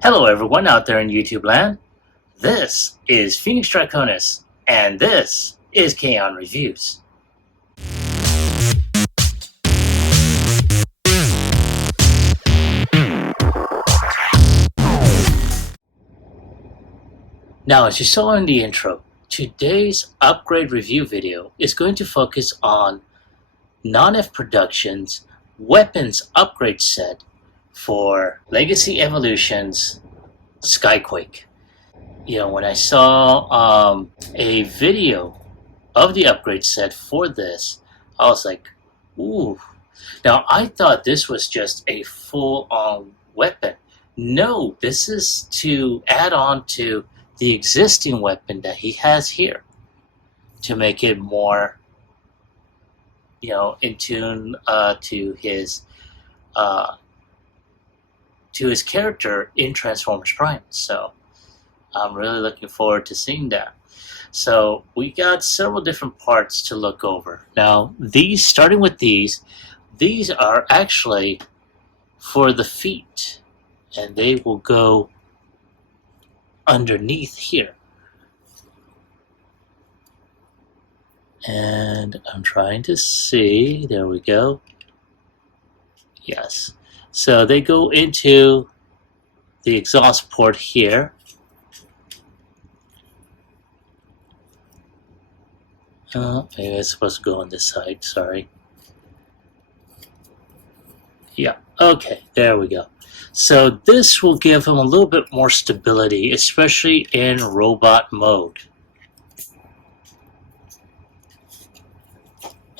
Hello everyone out there in YouTube land. This is Phoenix Draconis, and this is Kaon Reviews. Now, as you saw in the intro, today's upgrade review video is going to focus on Nonnef Productions' weapons upgrade set for Legacy Evolution's Skyquake. When I saw a video of the upgrade set for this, I was like, ooh. Now, I thought this was just a full-on weapon. No, this is to add on to the existing weapon that he has here to make it more, in tune to his character in Transformers Prime. So I'm really looking forward to seeing that. So we got several different parts to look over. Now, starting with these are actually for the feet, and they will go underneath here. And I'm trying to see, there we go. Yes. So they go into the exhaust port here. Maybe it's supposed to go on this side, sorry. Yeah, okay, there we go. So this will give him a little bit more stability, especially in robot mode.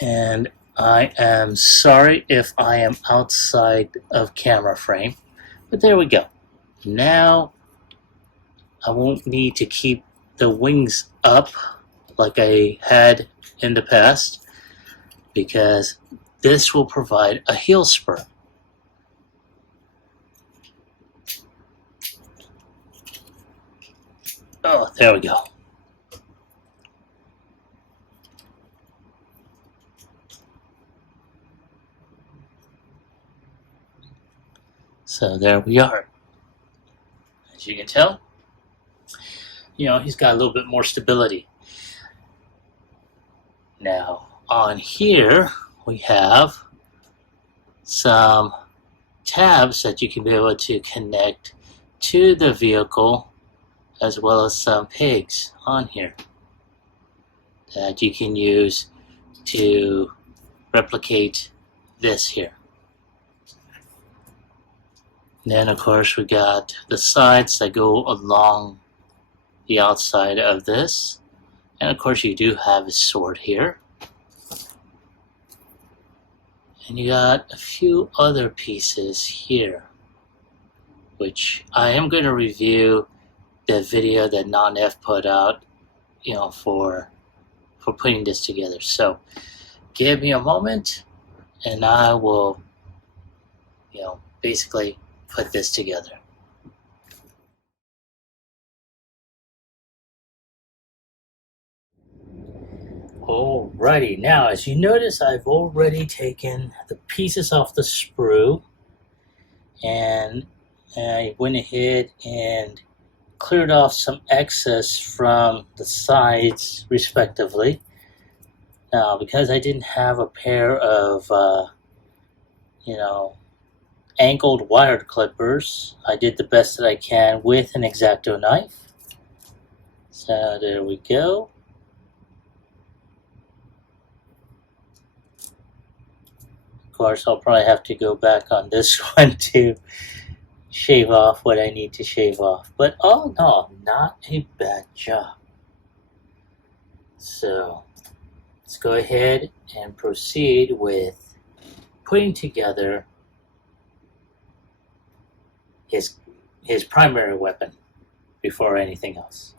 And I am sorry if I am outside of camera frame, but there we go. Now I won't need to keep the wings up like I had in the past, because this will provide a heel spur. Oh, there we go. So there we are. As you can tell, he's got a little bit more stability. Now, on here, we have some tabs that you can be able to connect to the vehicle, as well as some pegs on here that you can use to replicate this here. And then, of course, we got the sides that go along the outside of this. And of course, you do have a sword here. And you got a few other pieces here, which I am going to review the video that Nonnef put out, for putting this together. So give me a moment and I will, basically put this together. Alrighty, now as you notice, I've already taken the pieces off the sprue, and I went ahead and cleared off some excess from the sides respectively. Now, because I didn't have a pair of angled wired clippers, I did the best that I can with an X-Acto knife. So there we go. Of course, I'll probably have to go back on this one to shave off what I need to shave off. But oh no, not a bad job. So let's go ahead and proceed with putting together his primary weapon before anything else.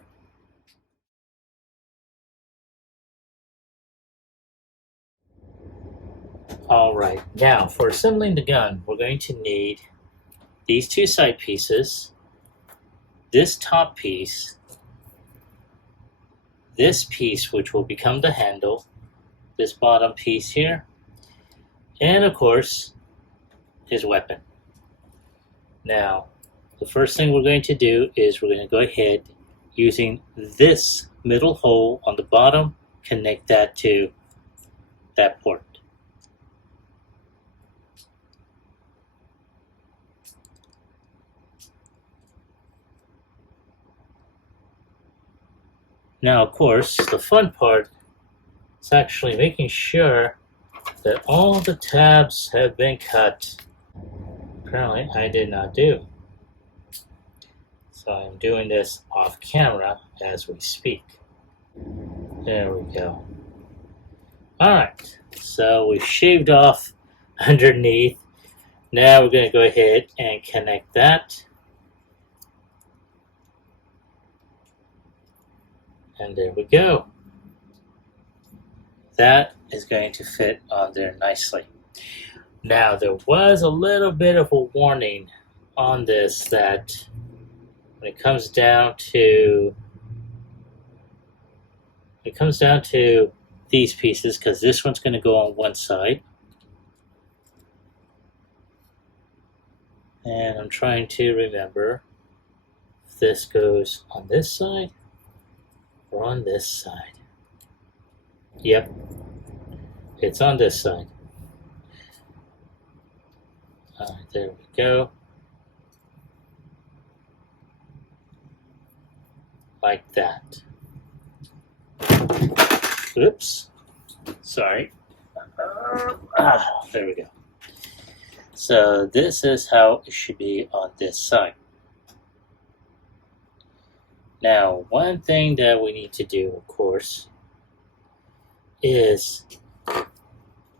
Alright, now for assembling the gun, we're going to need these two side pieces, this top piece, this piece which will become the handle, this bottom piece here, and of course his weapon. Now, the first thing we're going to do is we're going to go ahead using this middle hole on the bottom, connect that to that port. Now, of course, the fun part is actually making sure that all the tabs have been cut. Apparently, I did not do. So I'm doing this off camera as we speak. There we go. Alright, so we've shaved off underneath. Now we're going to go ahead and connect that. And there we go. That is going to fit on there nicely. Now there was a little bit of a warning on this that when it comes down to these pieces, because this one's going to go on one side. And I'm trying to remember if this goes on this side or on this side. Yep, it's on this side. All right, there we go. Like that. Oops, sorry. There we go. So this is how it should be on this side. Now, one thing that we need to do, of course, is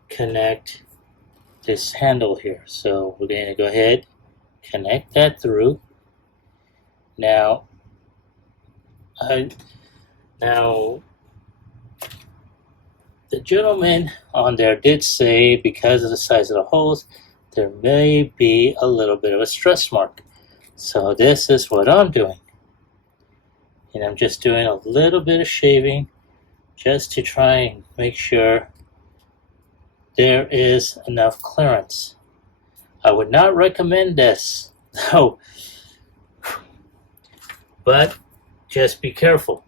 connect this handle here. So we're going to go ahead, connect that through. Now, the gentleman on there did say because of the size of the holes, there may be a little bit of a stress mark. So this is what I'm doing. And I'm just doing a little bit of shaving just to try and make sure there is enough clearance. I would not recommend this, though, but just be careful.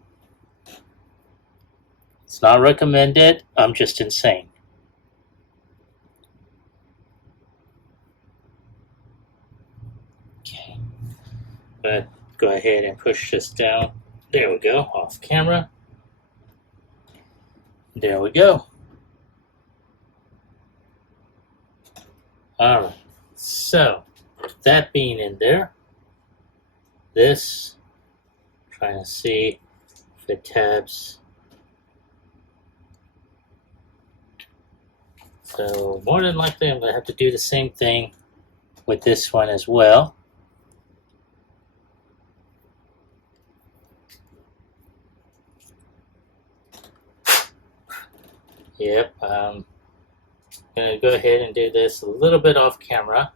It's not recommended, I'm just insane. Okay, but go ahead and push this down. There we go, off camera. There we go. Alright, so that being in there, this, trying to see if it tabs. So more than likely I'm going to have to do the same thing with this one as well. Yep, I'm going to go ahead and do this a little bit off camera.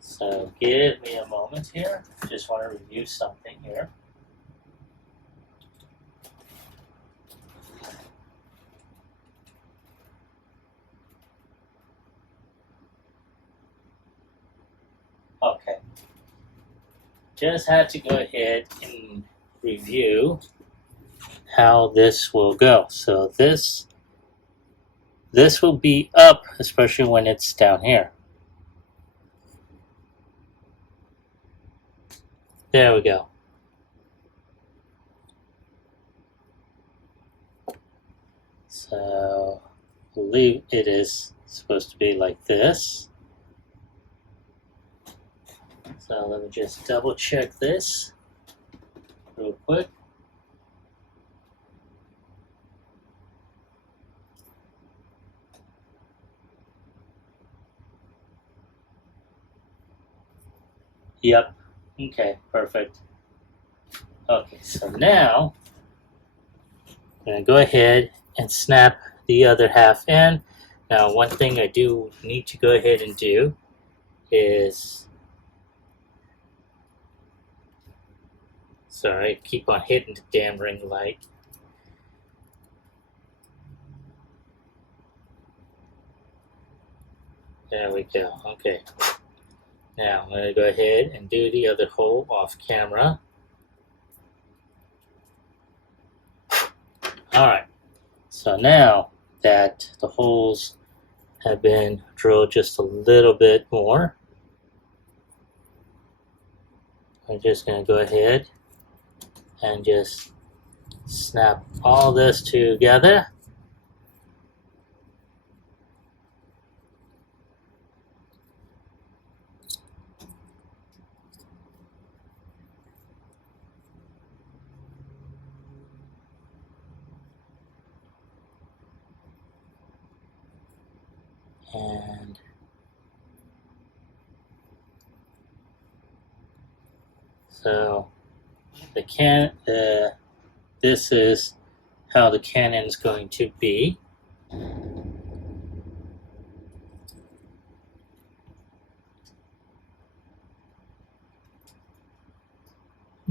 So give me a moment here. Just want to review something here. Okay. Just had to go ahead and review how this will go. So this will be up, especially when it's down here. There we go. So I believe it is supposed to be like this. So let me just double check this real quick. Yep. Okay, perfect. Okay, so now I'm going to go ahead and snap the other half in. Now, one thing I do need to go ahead and do is, sorry, I keep on hitting the damn ring light. There we go. Okay. Now I'm going to go ahead and do the other hole off camera. Alright. So now that the holes have been drilled just a little bit more, I'm just going to go ahead and just snap all this together. And so this is how the cannon is going to be.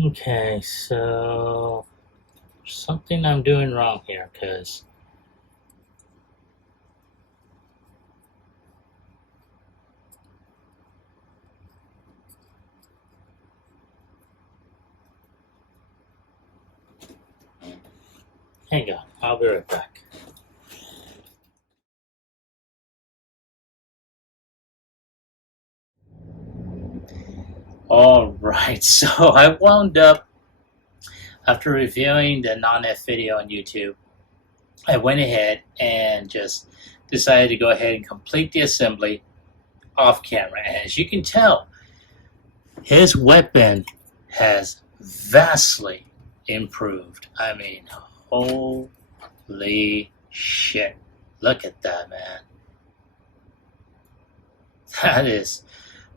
Okay, so something I'm doing wrong here, because hang on, I'll be right back. Alright, so I wound up, after reviewing the Nonnef video on YouTube, I went ahead and just decided to go ahead and complete the assembly off camera. And as you can tell, his weapon has vastly improved. I mean, holy shit. Look at that, man.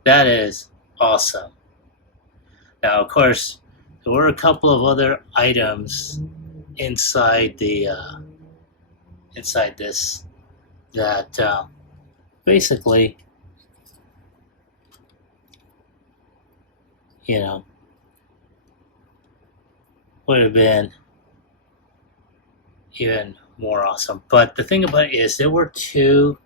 That is awesome. Now, of course, there were a couple of other items inside the inside this that basically, you know, would have been even more awesome. But the thing about it is there were two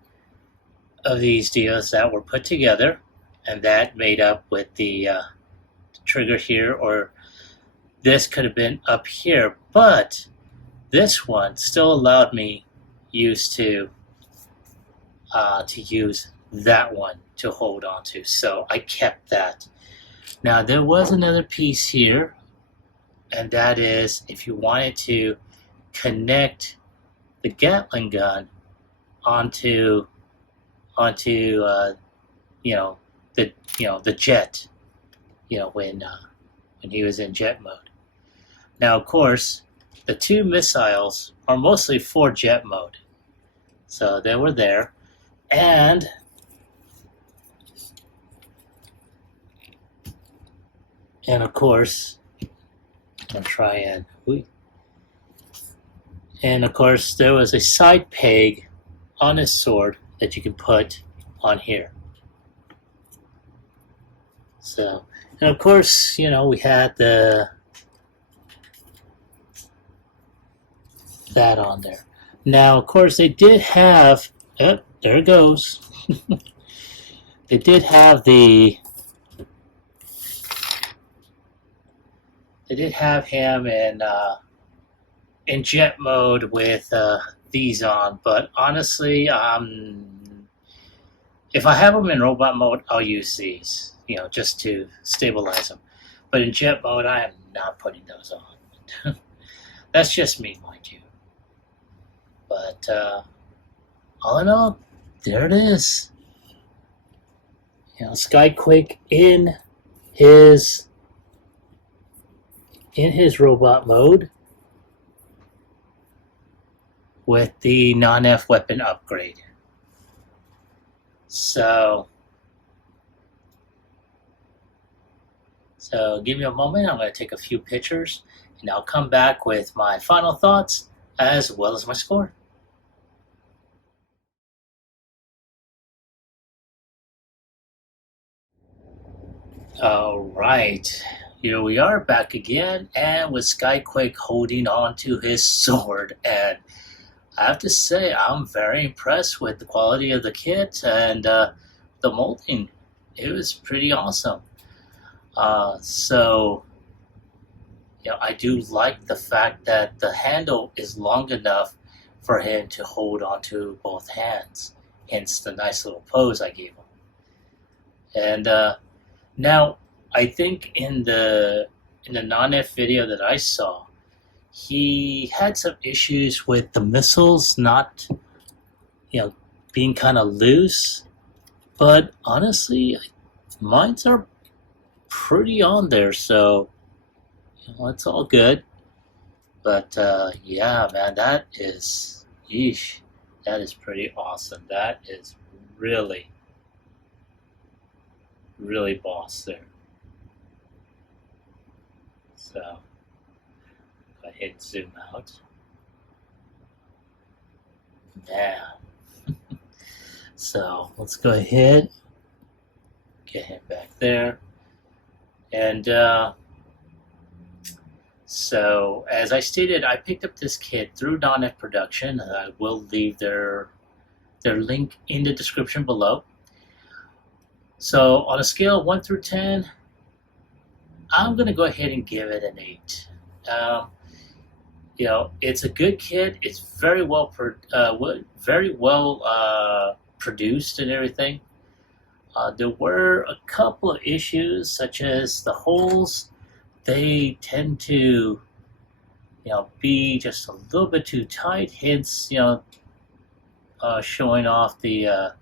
of these deals that were put together, and that made up with the trigger here, or this could have been up here, but this one still allowed me to use that one to hold on to, so I kept that. Now there was another piece here, and that is if you wanted to connect the Gatling gun onto the jet, when he was in jet mode. Now, of course, the two missiles are mostly for jet mode, so they were there, and of course, I'll try and of course, there was a side peg on his sword that you can put on here. So, and of course, we had that on there. Now, of course, they did have, there it goes. They did have him in jet mode with these on, but honestly, if I have them in robot mode, I'll use these, just to stabilize them. But in jet mode, I am not putting those on. That's just me, mind you. But all in all, there it is. Skyquake in his robot mode with the Nonnef weapon upgrade. So give me a moment. I'm going to take a few pictures, and I'll come back with my final thoughts as well as my score. All right, here we are back again, and with Skyquake holding on to his sword, and I have to say I'm very impressed with the quality of the kit, and the molding, it was pretty awesome. So I do like the fact that the handle is long enough for him to hold onto both hands. Hence the nice little pose I gave him. And now I think in the Nonnef video that I saw, he had some issues with the missiles not being kind of loose. But honestly, mines are pretty on there, so it's all good. But yeah, man, that is pretty awesome. That is really, really boss there. So go ahead and zoom out. Man. So let's go ahead, get him back there. And so as I stated, I picked up this kit through Nonnef Production. I will leave their link in the description below. So on a scale of 1 through 10, I'm going to go ahead and give it an 8. It's a good kit. It's very well produced and everything. There were a couple of issues, such as the holes. They tend to, be just a little bit too tight. Hence, showing off the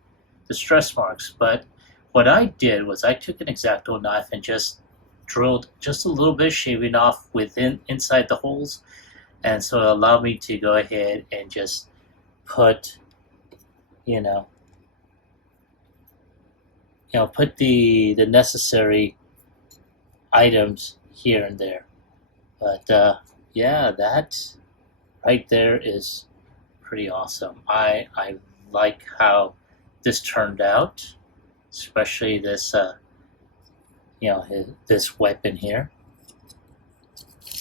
stress marks. But what I did was I took an X-Acto knife and just drilled just a little bit, shaving off inside the holes, and so it allowed me to go ahead and just put, put the necessary items here and there. But yeah, that right there is pretty awesome. I like how this turned out, especially this this weapon here.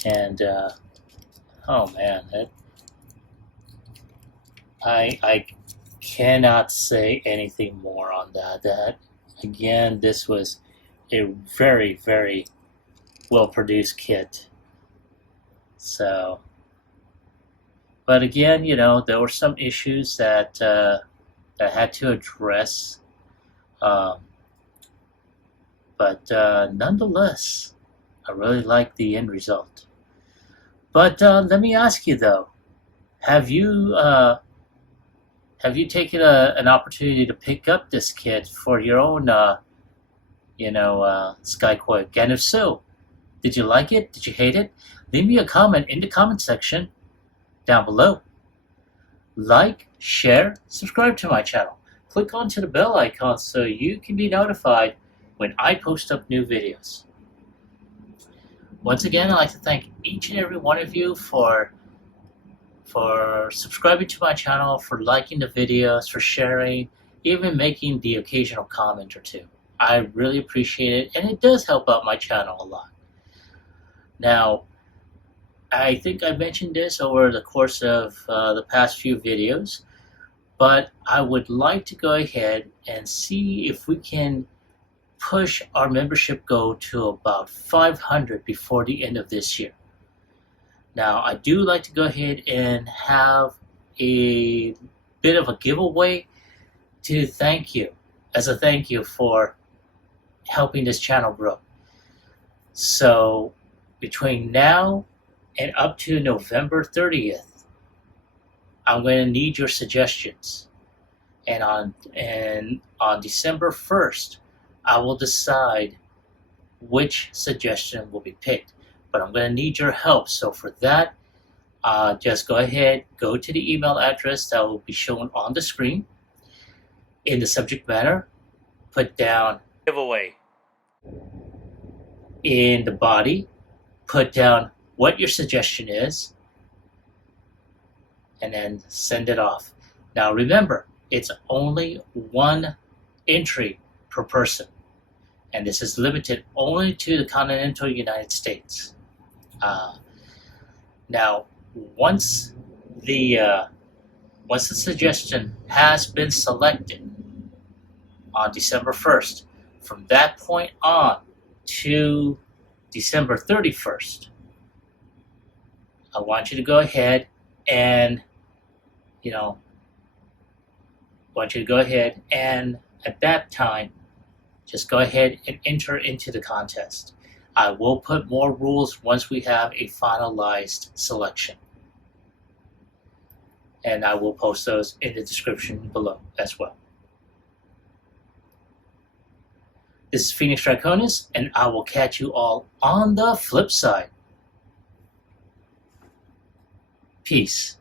And oh man, I cannot say anything more on that. That again, this was a very, very well produced kit. So, but again, there were some issues that I had to address. But nonetheless, I really like the end result. But let me ask you though, have you taken an opportunity to pick up this kit for your own, Skyquake? And if so, did you like it? Did you hate it? Leave me a comment in the comment section down below. Like, share, subscribe to my channel. Click onto the bell icon so you can be notified when I post up new videos. Once again, I'd like to thank each and every one of you for subscribing to my channel, for liking the videos, for sharing, even making the occasional comment or two. I really appreciate it, and it does help out my channel a lot. Now, I think I mentioned this over the course of the past few videos, but I would like to go ahead and see if we can push our membership goal to about 500 before the end of this year. Now, I do like to go ahead and have a bit of a giveaway to thank you, as a thank you for helping this channel grow. So between now and up to November 30th, I'm going to need your suggestions. And on December 1st, I will decide which suggestion will be picked. But I'm going to need your help. So for that, just go ahead, go to the email address that will be shown on the screen. In the subject matter, put down giveaway. In the body, put down what your suggestion is, and then send it off. Now remember, it's only one entry per person, and this is limited only to the continental United States. Now, once the suggestion has been selected on December 1st. From that point on to December 31st, I want you to go ahead and, at that time, just go ahead and enter into the contest. I will put more rules once we have a finalized selection. And I will post those in the description below as well. This is Phoenix Draconis, and I will catch you all on the flip side. Peace.